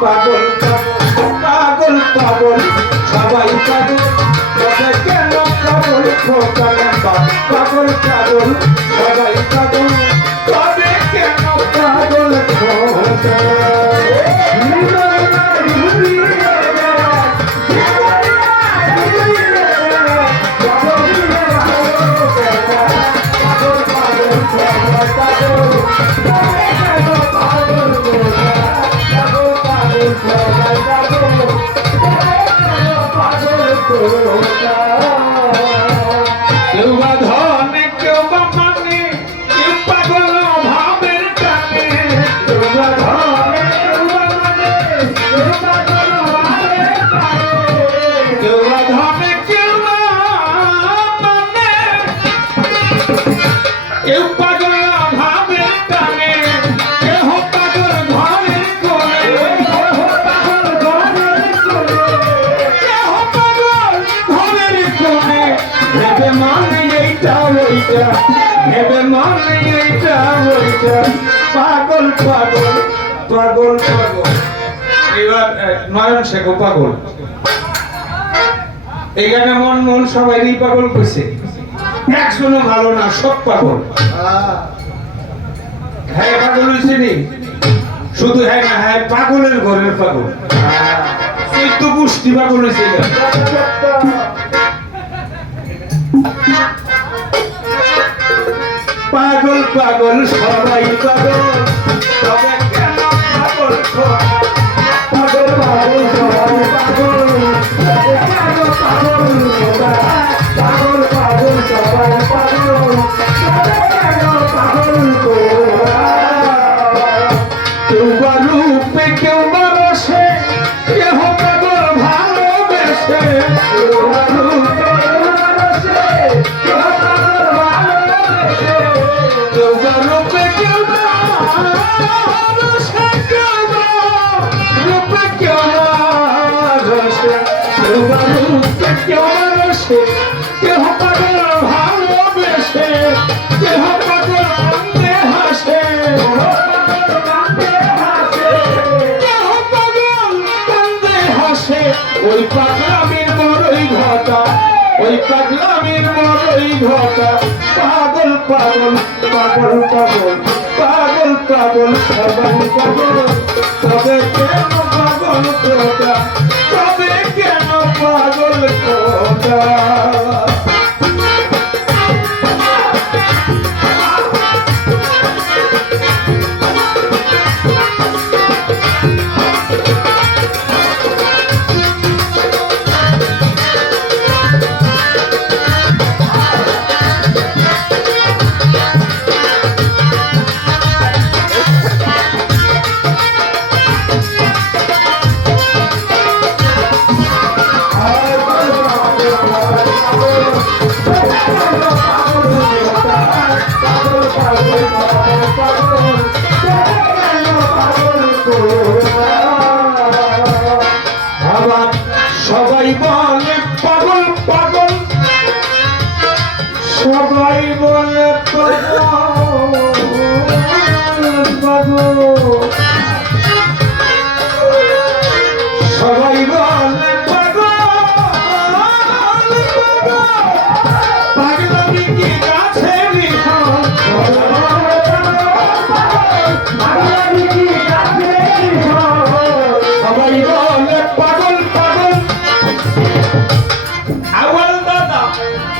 পাগল পাগল পাগল সবাই পাগল তবে কেন পাগল খোকা লম্বা পাগল পাগল সবাই পাগল তবে কেন পাগল খোকা কেউ বা ধনে কেউ বা মানে কেউ পাগল ভাবের টানে কেউ বা ধনে কেউ বা মানে কেউ পাগল ভাবের টানে কেউ বা ধনে কেউ বা মানে কেউ পাগল ভাবের টানে কেহ পাগল ঘরের কোণে কেহ পাগল ঘরের কোণে কেহ পাগল ঘরের কোণে ভেবে মানে এইটা ওইটা ভেবে মানে এইটা ওইটা পাগল পাগল পাগল পাগল এবার নয়ন শেখ পাগল এইখানে মন মন সবাই পাগল কইছে একজনও ভালো না সব পাগল হ্যাঁ পাগল হয়েছে নি শুধু হ্যাঁ না হ্যাঁ পাগলের ঘরের পাগল চৈদ্য গোষ্ঠী পাগল হয়েছে পাগল পাগল সবাই পাগল তবে কেন পাগল পাগল পাগল সবাই পাগল তবে কেন পাগল পাগল পাগল সবাই পাগল তবে কেন পাগল কেউ বা রূপে কেউ বা রসে কেহ পাগল ভালোবেসে কেউ বা রূপে কেউ বা রূপে কেউ বা রসে কেউ বা রূপে কেউ বা রসে কেউ বা রূপে কেউ বা রসে কেহ পাগল ভালোবেসে কেহ পাগল কান্দে হাসে কেহ পাগল কান্দে হাসে ওই পাগলামির বড়ই ঘটা ওই পাগলামির বড়ই ঘটা পাগল পাগল পাগল পাগল পাগল পাগল সবাই পাগল তবে কেন পাগল খোকা তবে কেন পাগল খোকা সবাই বলে পাগল পাগল সবাই বলে পাগল সবাই বলে পাগলামি কি গাছে লিখন পাগলামি কি গাছে লিখন সবাই বলে পাগল পাগল আওয়াল দাদা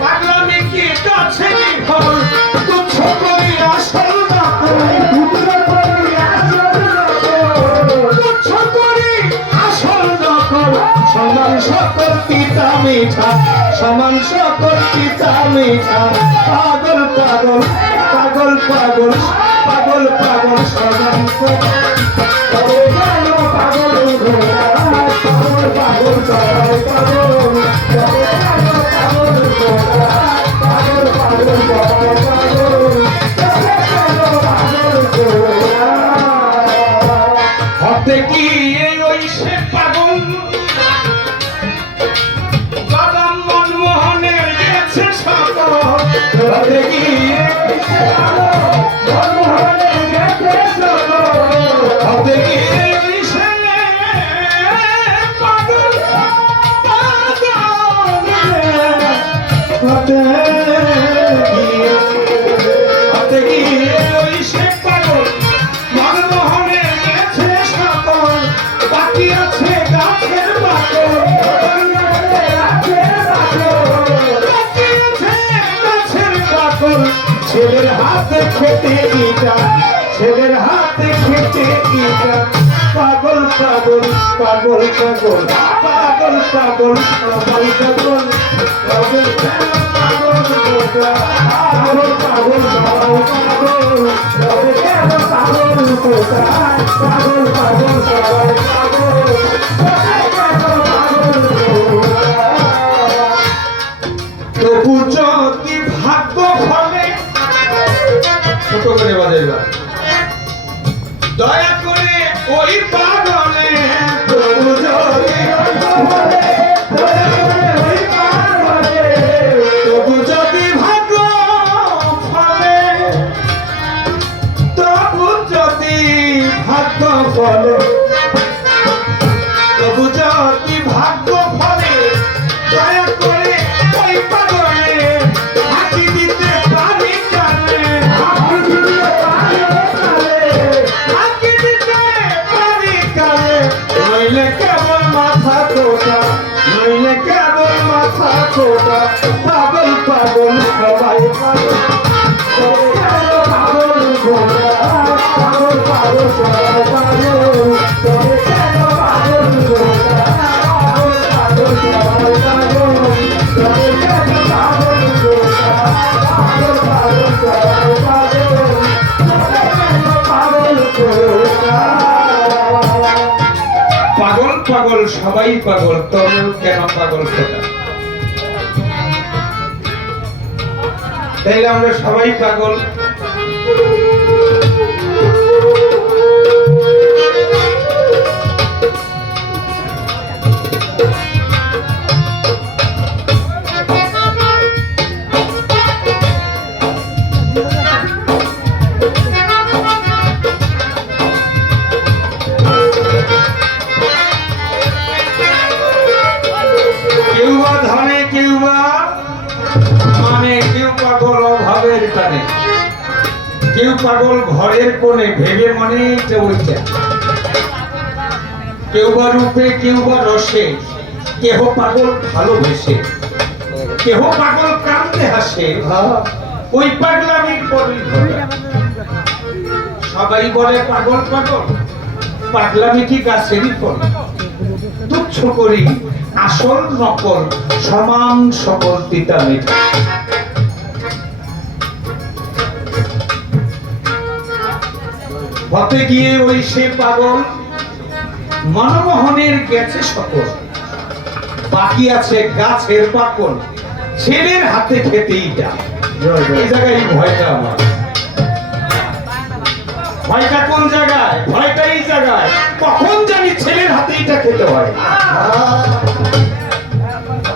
পাগলামি কি গাছে লিখন তুচ্ছ করি আসল না তুচ্ছ করি আসল নকল সমান সকল পিতা মিঠা সমান সকল পিতা মিঠা পাগল পাগল পাগল পাগল পাগল পাগল সমান তবে কেন পাগল ঘোড়া পাগল পাগল সবাই পাগল তবে কেন পাগল ঘোড়া পাগল পাগল সবাই পাগল তবে কেন পাগল ঘোড়া হতে কি ওই সে পাগল বাদাম মনমোহনের গেছে সকল হতে কি মনমোহনের গেছে সকল হতে কি হাতে খেতে ইটা ছেলের হাতে খেতে ইটা পাগল পাগল পাগল পাগল পাগল পাগল পাগল পাগল পাগল পাগল পাগল পাগল তবু যদি ভাগ্য ফলে ছোট করে বাজাইবা দয়া করে ওই পাগলে তবু যদি তবু যদি ভাগ্য ফলে তবু যদি ভাগ্য ফলে তবু যদি ভাগ্য ফলে দয়া করে ওই পাগলে হাঁকি দিতে পারি কানে হাঁকি দিতে পারি কানে নইলে কেবল মাথা কোটা নইলে কেবল মাথা কোটা পাগল পাগল সবাই পাগল পাগল ঘোড়া পাগল পাগল সবাই পাগল তবে কেন পাগল ঘোড়া পাগল পাগল সবাই পাগল তবে কেন পাগল ঘোড়া পাগল পাগল সবাই পাগল তবে কেন পাগল ঘোড়া পাগল পাগল সবাই পাগল তবে কেন পাগল ঘোড়া তাইলে আমরা সবাই পাগল কেউ বা ধনে কেউ বা মানে কেউ পাগল অভাবের টানে কেউ পাগল ঘরের কোণে ভেবে মনে ওইটা কেউ বা রূপে কেউ বা রসে কেহ পাগল ভালোবেসে কেহ পাগল কান্দে হাসে ওই পাগলামির পরই ধরা সবাই বলে পাগল পাগল পাগলামি কি গাছেরই ফল তুচ্ছ করি আসল নকল সমান সকল তিতা মিঠা হতে গিয়ে ওই সে পাগল মনমোহনের গেছে সকল বাকি আছে গাছের পাকল ছেলের হাতে খেতেই যা এই জায়গায় ভয়টা আমার ভয়টা কোন জায়গায় ভয়টা এই জায়গায় কখন জানি ছেলের হাতে এটা খেতে হয়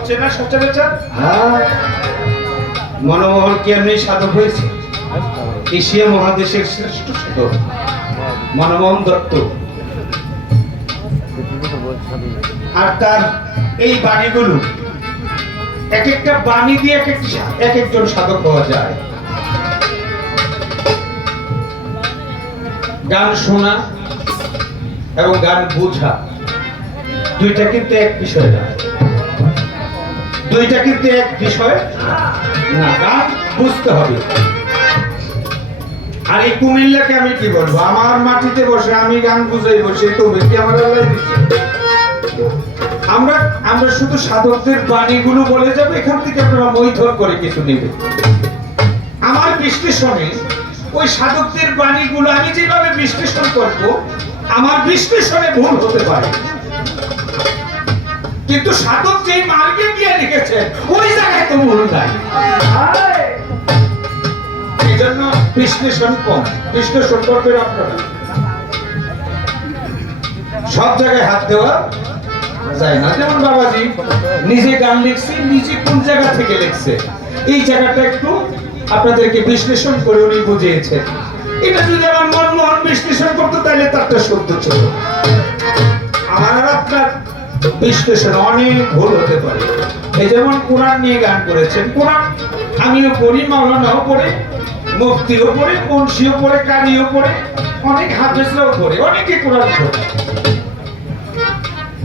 চেনা সচরাচর মনমোহন কি এমনি সাধক হয়েছে এশিয়া মহাদেশের শ্রেষ্ঠ সাধক মনমোহন দত্ত আর তার এই বাণীগুলো এক একটা বাণী দিয়ে এক একজন সাধক হওয়া যায় গান শোনা এবং গান বোঝা দুইটা কিন্তু এক বিষয় না দুইটা কিন্তু এক বিষয় না গান বুঝতে হবে আর এই কুমিল্লাকে আমি কি বলবো আমার মাটিতে বসে আমি গান বুঝাই বসে তো কি আমার আল্লাহ দিচ্ছে আমরা শুধু সাধকদের বাণীগুলো বলে যাবো এখান থেকে আপনারা মৈথর করে কিছু নেবেন আমার বিশ্লেষণে ওই সাধকদের বাণীগুলো আমি যেভাবে বিশ্লেষণ করব আমার বিশ্লেষণে ভুল হতে পারে কিন্তু সাধক যে মার্গে গিয়ে লিখেছেন ওই জায়গায় তো ভুল নাই এই জন্য বিশ্লেষণ কম বিশ্লেষণ করবেন আপনারা সব জায়গায় হাত দেওয়া যায় না যেমন বাবাজি নিজে গান লিখছে নিজে কোন জায়গা থেকে লিখছে এই জায়গাটা একটু আপনাদেরকে বিশ্লেষণ করে উনি বুঝিয়েছেন এটা যদি আমার মনমোহন বিশ্লেষণ করতো তাহলে তারটা সত্য ছিল আমার আর আপনার বিশ্লেষণ অনেক ভুল হতে পারে এই যেমন কোরআন নিয়ে গান করেছেন কোরআন আমিও পড়ি মাওলানাও পড়ে মুফতিও পড়ে মুন্সিও পড়ে কারিও পড়ে অনেক হাফেজরাও পড়ে অনেকে কোরআন পড়ে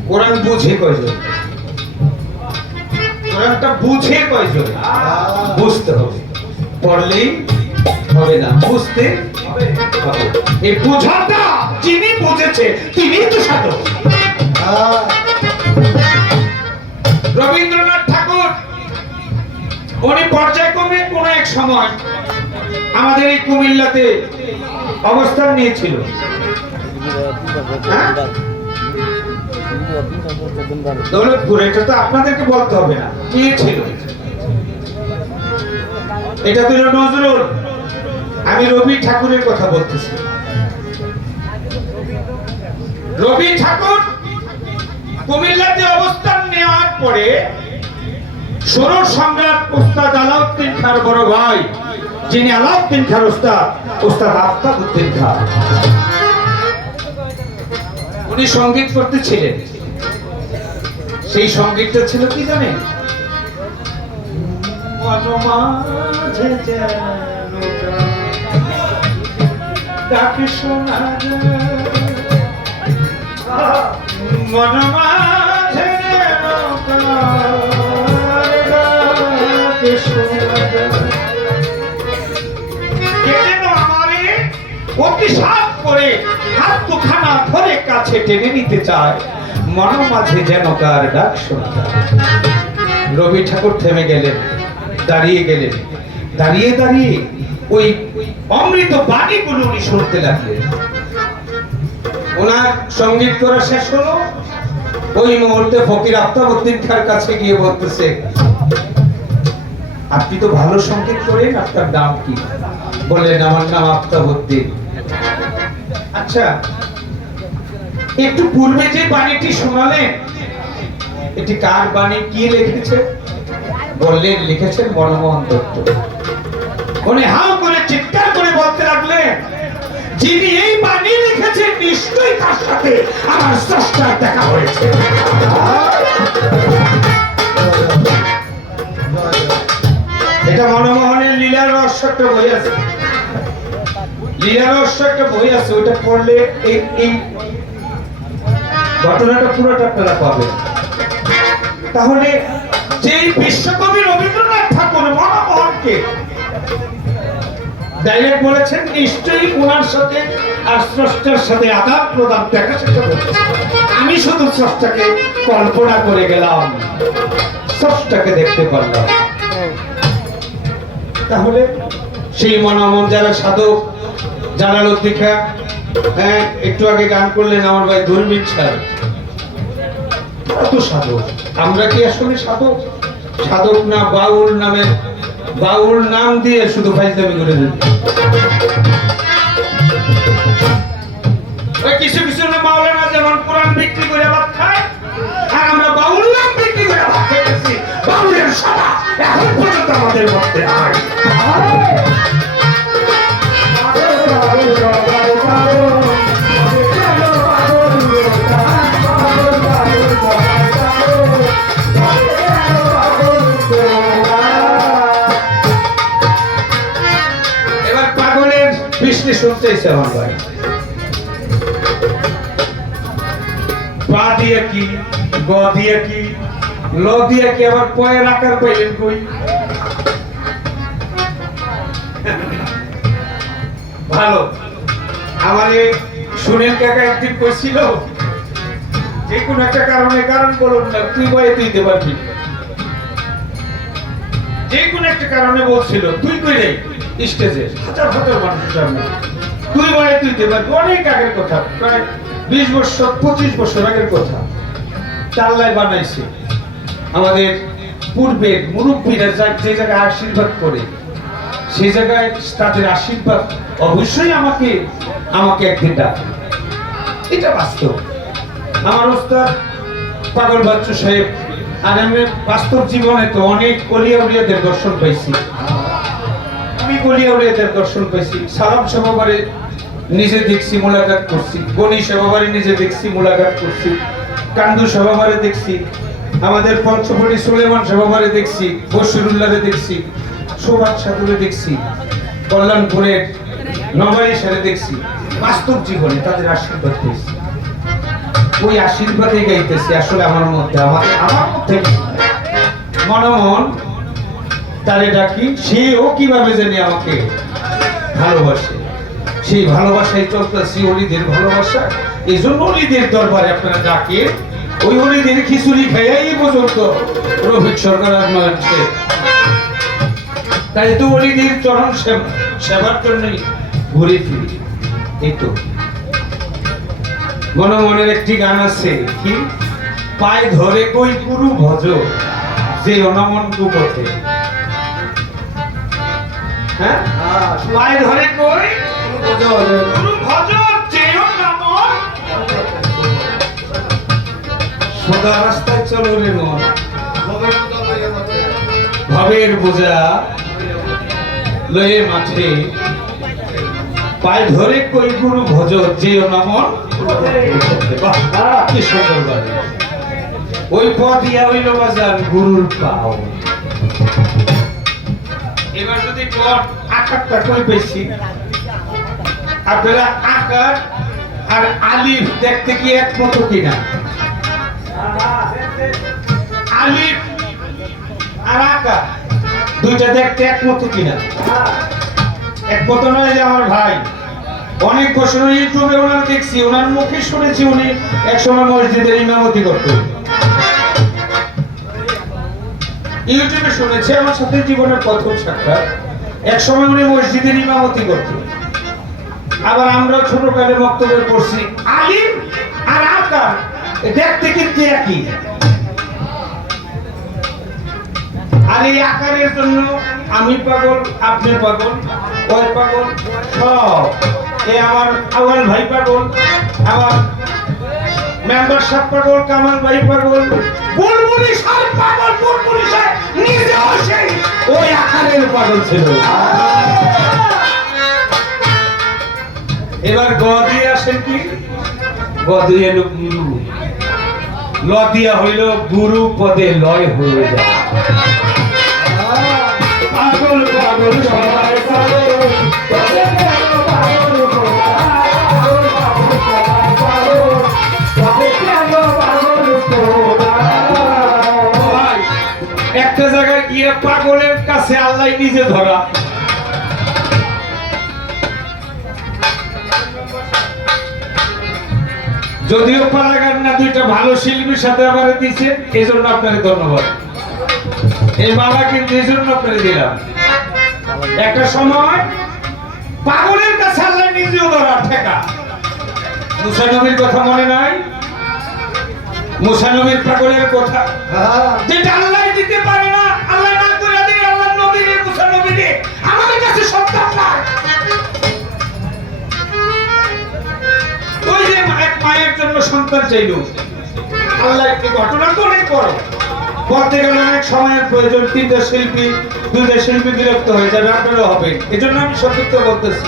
কোরআন বুঝে কয়জন কোরআনটা বুঝে কয়জন বুঝতে হবে পড়লেই হবে না, বুঝতে হবে। এই বোঝাটা যিনি বুঝেছে তিনি তো সাধক। রবীন্দ্রনাথ ঠাকুর উনি পর্যায়ক্রমে কোন এক সময় আমাদের এই কুমিল্লাতে অবস্থান নিয়েছিল। দৌলতপুর, এটা তো আপনাদেরকে বলতে হবে না, নিয়েছিল। এটা ছিল নজরুল, আমি রবি ঠাকুরের কথা বলতেছি। রবি ঠাকুর কুমিল্লাতে অবস্থান নেওয়ার পরে ষোড়শ সম্রাট ওস্তাদ আলাউদ্দিন খাঁর বড় ভাই, যিনি আলাউদ্দিন খাঁর ওস্তাদ আফতাবউদ্দিন খাঁ, উনি সঙ্গীত করতেছিলেন। সেই সঙ্গীতটা ছিল কি জানেন? মনমাঝে যেন ডাকে শোনা যায়, মনমাঝে যেন ডাকে শোনা যায়, কে যেন আমারে অতিসাৎ করে হাত দুখানা ধরে কাছে টেনে নিতে চায়, মনমাঝে যেন কার ডাক শোনা যায়। রবি ঠাকুর থেমে গেলেন, দাঁড়িয়ে গেলেন, দাঁড়িয়ে দাঁড়িয়ে ওই অমৃত বাণীগুলো উনি শুনতে লাগলেন। ওনার সঙ্গীত করা শেষ হলো। ওই মুহূর্তে ফকির আফতাবউদ্দিন খাঁর কাছে গিয়ে বলতেছে, আপনি তো ভালো সঙ্গীত করেন, আপনার নাম কি? বললেন, আমার নাম আফতাবউদ্দিন। আচ্ছা, একটু পূর্বে যে বাণীটি শোনালেন, এটি কার বাণী, কি লিখেছে? বললেন, লিখেছেন মনমোহন দত্ত। উনি হাউ করে চিৎকার করে বলতে লাগলেন, যিনি এই বাণী লিখেছেন নিশ্চয়ই তার সাথে আমার স্রষ্টার দেখা হয়েছে। এটা মনমোহনের লীলা রহস্য একটা বই আছে, লীলা রহস্য একটা বই আছে, ওইটা পড়লে এই ঘটনাটা পুরোটা আপনারা পাবেন। তাহলে যে বিশ্বকবি রবীন্দ্রনাথ ঠাকুর মনমোহনকে ডাইরেক্ট বলেছেন, নিশ্চয়ই ওনার সাথে আর স্রষ্টার সাথে আদান প্রদান দেখা শেখা হচ্ছে। আমি শুধু স্রষ্টাকে কল্পনা করে গেলাম, স্রষ্টাকে দেখতে পারলাম। তাহলে সেই মনমোহন যারা সাধক, জালালউদ্দিন খাঁ, হ্যাঁ একটু আগে গান করলেন আমার ভাই ধর্মীর ছাড়, কত সাধক। আমরা কি আসলে সাধক? সাধক না বাউল নামে, বাউল নাম দিয়ে শুধু ফাইজলামি করে দিন। ওই কিছু কিছু মাওলানা যেমন কোরআন বিক্রি করে ভাত খায়, আর আমরা বাউল নাম বিক্রি করে ভাত খাইতেছি। বাউলের সভা এখন পর্যন্ত আমাদের মধ্যে নাই। শুনতেছে আমার ভাই, পা দিয়ে কি, গ দিয়ে কি, ল দিয়ে কি, আবার পয়ের আকার পাইলেন কই? ভালো। আমার সুনীল কাকা একদিন কইছিল, যে কোনো একটা কারণে, কারণ বলুন না, তুই বয়ে তুই দিতে পারবি, যে কোনো একটা কারণে বলছিল, তুই কই রে স্টেজে হাজার হাজার মানুষের সামনে তুই বয়ে তুই দিতে পারবি। অনেক আগের কথা, প্রায় 20 বছর 25 বছর আগের কথা। চাল্লায় বানাইছে আমাদের পূর্বের মুরব্বীরা, যে জায়গায় আশীর্বাদ করে সেই জায়গায় তাদের আশীর্বাদ অবশ্যই আমাকে একদিন ডাকে, এটা বাস্তব। আমার ওস্তাদ পাগল বাচ্চু সাহেব, আর আমি বাস্তব জীবনে তো অনেক কলিয়াউলিয়াদের দর্শন পাইছি। আমি কলিয়াউলিয়াদের দর্শন পাইছি, সালাম সভাবারে নিজে দেখছি, মোলাকাত করছি, গণি সভাবারে নিজে দেখছি, মোলাকাত করছি, কান্দু সভাবারে দেখছি, আমাদের পঞ্চপটি সুলেমান সভাবারে দেখছি, বশিরুল্লাহরে দেখছি, সৌভাগ সাধুরে দেখছি, কল্যাণপুরের নবারি সারে দেখছি। বাস্তব জীবনে তাদের আশীর্বাদ পেয়েছি, ওই আশীর্বাদে গাইতেছি। আসলে আমার মধ্যে মনমোহন তারে ডাকি, সেও কিভাবে জানি আমাকে ভালোবাসে, সেই ভালোবাসায় চলতেছি অলিদের ভালোবাসা। এই জন্য অলিদের দরবারে আপনারা ডাকে, ওই অলিদের খিচুড়ি খাইয়া এই পর্যন্ত রফিক সরকার আর মানছে। তাই তো অলিদের চরণ সেবার জন্যই ঘুরে ফিরি। এই তো মনের একটি গান আছে, কি পায়ে ধরে কই গুরু ভজ যে অনমন কুপথে। হ্যাঁ, পায়ে ধরে কই গুরু ভজ যে অনমন, সোজা রাস্তায় চলো রে মন, ভবের বোঝা লয়ে মাঠে, পায়ে ধরে কই গুরু ভজ যে অনমন। কি সুন্দর বাড়ি, ওই পথ ইয়া হইল বাজার গুরুর পাও। এবার যদি পথ আকারটা কই পেয়েছি, আপনারা আকার আর আলিফ দেখতে কি একমত কিনা? আলিফ আর আকার দুইটা দেখতে একমত কিনা? একমত নয় যে আমার ভাই। অনেক বছর ইউটিউবে ওনার দেখছি, ওনার মুখে শুনেছি উনি একসময় মসজিদের ইমামতি করতেন। ইউটিউবে শুনেছি, আমার সাথে জীবনের প্রথম সাক্ষাৎ। একসময় উনি মসজিদের ইমামতি করতেন। আবার আমরা ছোটকালে বক্তব্য পড়ছি আলিম আর আকার দেখতে কিন্তু একই। আর এই আকারের জন্য আমি পাগল, আপনি পাগল, ওই পাগল, সব এই আমার আওয়াল ভাই পাগল, আমার মেম্বার সাহেব পাগল, কামাল ভাই পাগল, বুলবুলি সাহেব পাগল। বুলবুলি সাহেব নিজেও সেই ওই আকারের পাগল ছিল। এবার গ দিয়ে আসেন কি? গ দিয়ে ল দিয়া হইল গুরু পদে লয় হয়ে যায়। পাগল পাগল সবাই পাগল, একটা জায়গায় গিয়ে পাগলের কাছে আল্লাহ নিজে ধরা। যদিও পালাগান না, দুইটা ভালো শিল্পীর সাথে আমার দিচ্ছে, এই জন্য আপনাকে ধন্যবাদ। এই মালা কিন্তু এই জন্য আপনাকে দিলাম। একটা সময় পাগলের কাছে আল্লাহ নিজেও ধরা ঠেকা। মুসা নবীর কথা মনে নাই? মুসা নবীর পাগলের কথা, যেটা আল্লাহ দিতে পারে না, আল্লাহ না করে দিয়ে আল্লাহ নবীর মুসা নবীরে আমাদের কাছে সন্তান নাই। ওই যে এক মায়ের জন্য সন্তান চাইলো, আল্লাহ একটি ঘটনা তো অনেক বড়। পড়তে গেলে অনেক সময়ের প্রয়োজন, তিনটা শিল্পী, দুইটা শিল্পী বিরক্ত হয়ে যাবে, আপনারও হবে। এই জন্য আমি সত্যি বলতেছি,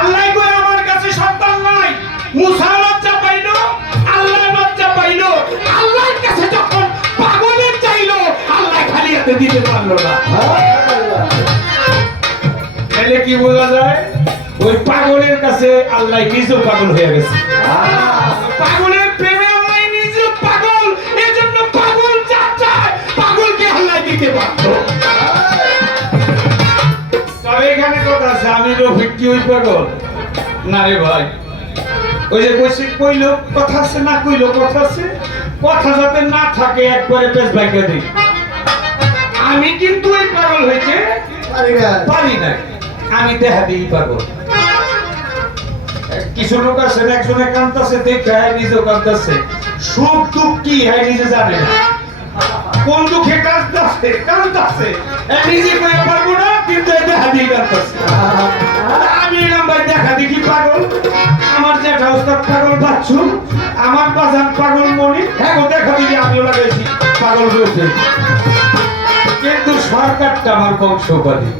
আল্লাহ করে আমার কাছে সন্তান নাই। মুসা লজ্জা পাইলো, আল্লাহ লজ্জা পাইলো। আল্লাহর কাছে যখন পাগলের চাইলো, আল্লাহ খালি হাতে দিতে পারলো না। তাহলে কি বোঝা যায়? ওই পাগলের কাছে আল্লাহ নিজেও পাগল হয়ে গেছে। পাগলের প্রেমে আল্লাহ নিজেও পাগল, এজন্য পাগল যা চায় পাগলকে আল্লাহ দিতে পারতো। তবে এখানে কথা আছে, আমি রফিক কি ওই পাগল না রে ভাই? ওই যে কইছে কইলো কথা আছে, না কইলো কথা আছে, কথা যাতে না থাকে একবারে পেশ ভাইকে দিই। আমি কিন্তু ওই পাগল হইতে পারি না, আমি দেখা দিই পাগল। কিছু লোক আছে, একজনে কাঁদতেছে দেখে নিজেও কাঁদতেছে, সুখ দুঃখ কি হয় নিজে জানে না, কোন দুঃখে কাঁদতেছে নিজে কয়ে পারবো না, কিন্তু দেখা দিয়ে কাঁদতেছে। আমি এলাম ভাই দেখা দেখি পাগল, আমার জ্যাঠা ওস্তাদ পাগল বাচ্চু, আমার বাজান পাগল মনি, হ্যাঁ দেখা দিবি আমিও লাগাইছি পাগল রয়েছে। কিন্তু সরকারটা আমার বংশপাতি,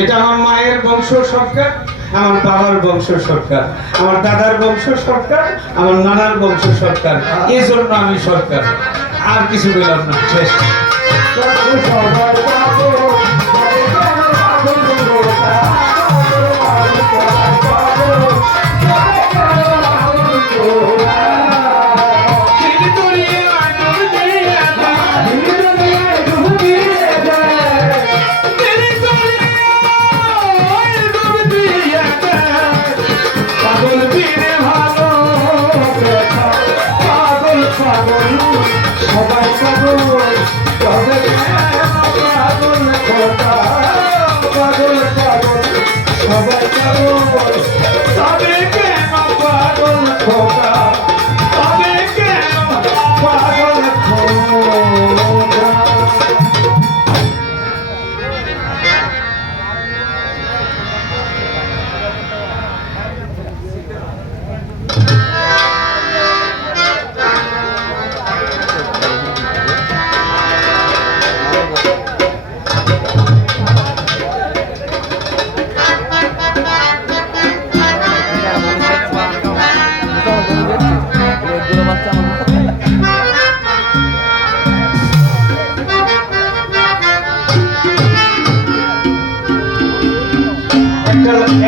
এটা আমার মায়ের বংশ সরকার, আমার বাবার বংশ সরকার, আমার দাদার বংশ সরকার, আমার নানার বংশ সরকার। এই জন্য আমি সরকার, আর কিছু বললাম না, শেষ।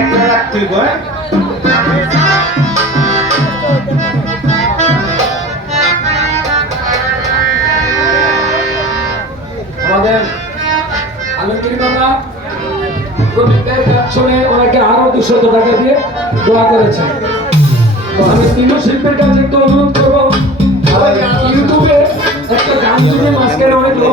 একটা রাখতে কয় আমাদের আলমগীর বাবা প্রবীণদের গান শুনে ওনাকে আরো 200 টাকা দিয়ে দোয়া করেছেন। তো আমি তিনজন শিল্পীর কাছে একটু অনুরোধ করবো ইউটিউবে একটা গান যদি মাঝখানে অনেক